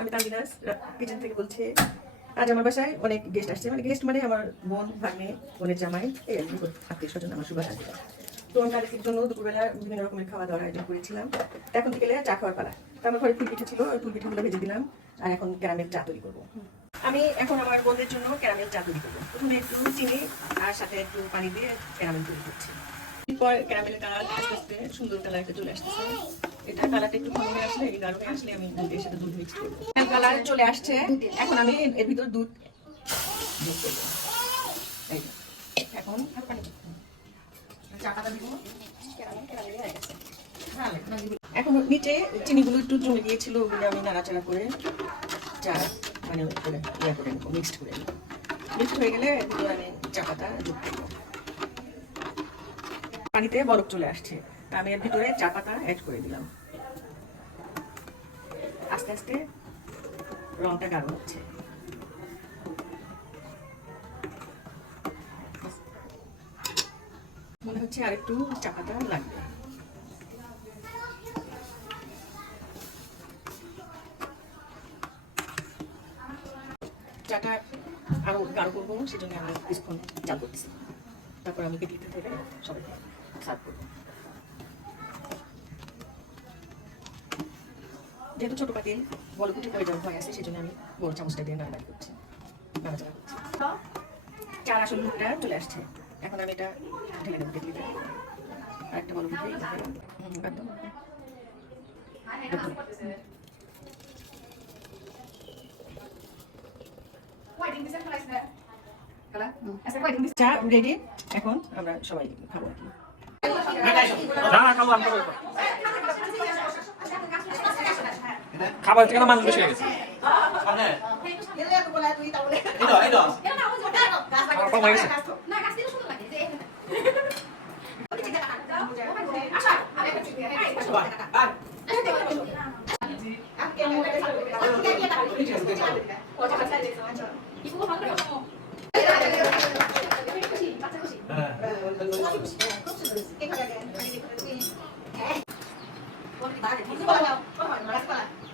আমি তানজিনাস কিচেন থেকে বলছি, আজ আমার বাসায় অনেক গেস্ট আসছে। মানে গেস্ট মানে আমার বোন, ভাগ্নে, বোনের জামাই, এই আর কি আত্মীয় স্বজন, আমার সুবাস আসবে তো আমি তাদের জন্য দুপুরবেলা বিভিন্ন রকমের খাওয়া দাওয়ার আয়োজন করেছিলাম। এখন থেকে চা খাওয়ার পালা। তো আমার ঘরে ফুলপিঠে ছিল, ওই ফুলপিঠেগুলো ভেজে দিলাম, আর এখন ক্যারামেল চা তৈরি করব। আমি এখন আমার বোনদের জন্য ক্যারামেল চা তৈরি করব। প্রথমে একটু চিনি, আর সাথে একটু পানি দিয়ে ক্যারামেল তৈরি করছি। এরপর ক্যারামেলের কালার আস্তে আস্তে সুন্দর কালার একটা চলে আসতেছে। আসলে আমি সাথে দুধ এখন আমি এর ভিতর দুধ যোগ করব। এই যে। এখন চা পাতা দিব। ক্যারামেল ক্যারামেল গেছে এখন নিচে চিনিগুলো একটু জমে গিয়েছিল ওগুলো আমি নাড়াচাড়া করে চা মানে ইয়ে করে নেব মিক্সড করে নেব। মিক্সড হয়ে গেলে আমি চা পাতা পানিতে বরফ চলে আসছে। আমি এর ভিতরে চা পাতা অ্যাড করে দিলাম। আস্তে আস্তে রংটা গাঢ় হচ্ছে। মনে হচ্ছে আরেকটু চা পাতা লাগবে। চাটা আরও গাঢ় করব, সেজন্য আমি কিছুক্ষণ চাল করতেছি। তারপর আমি কেটলিতে ধরে সবাইকে সার্ভ করব। যেহেতু ছোট পাতিল বড় কুটি করে যাওয়ার ভয় আছে, সেজন্য আমি বড় চামচটা দিয়ে নাড়াচাড়া করছি নাড়াচাড়া করছি। চার আসল চলে আসছে। এখন আমি এটা ঢেলে দেবো আর একটা বড় কুটি একদম একদম। চা রেডি এখন আমরা সবাই খাব আর কি। 가방 뜨거나 만든 거 시켜야겠어. 안해. 이거 이거. 가방 말겠어. Vale, por favor, por favor, por favor.